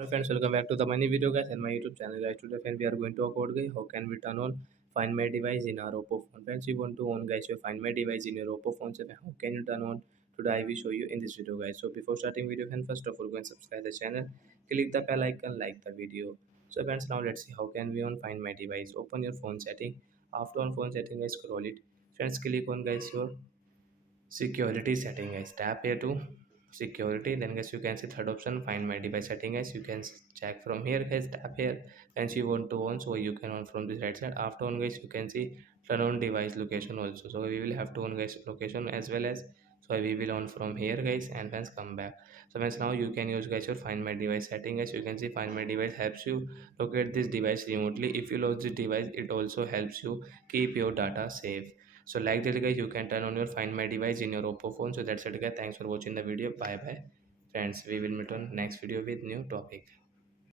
Hello friends, welcome back to the mini video guys and my YouTube channel guys. Today friends we are going to talk about guys how can we turn on Find My device in our Oppo phone. Friends, you want to on guys your Find My device in your Oppo phone. So how can you turn on? Today I will show you in this video guys. So before starting video friends, first of all go and subscribe the channel, click the bell icon, like the video. So friends, now let's see how can we on Find My device. Open your phone setting. After on phone setting guys, scroll it. Friends, click on guys your security setting guys, tap here to security, then guys you can see third option find my device setting guys, you can check from here guys, tap here and you want to on, so you can on from this right side. After on guys you can see turn on device location also, so we will have to on guys location as well as, so we will on from here guys and then come back. So once now you can use guys your find my device setting guys, you can see find my device helps you locate this device remotely. If you lose this device, it also helps you keep your data safe. So like that guys, you can turn on your find my device in your Oppo phone. So that's it guys, thanks for watching the video. Bye bye friends, we will meet on next video with new topic.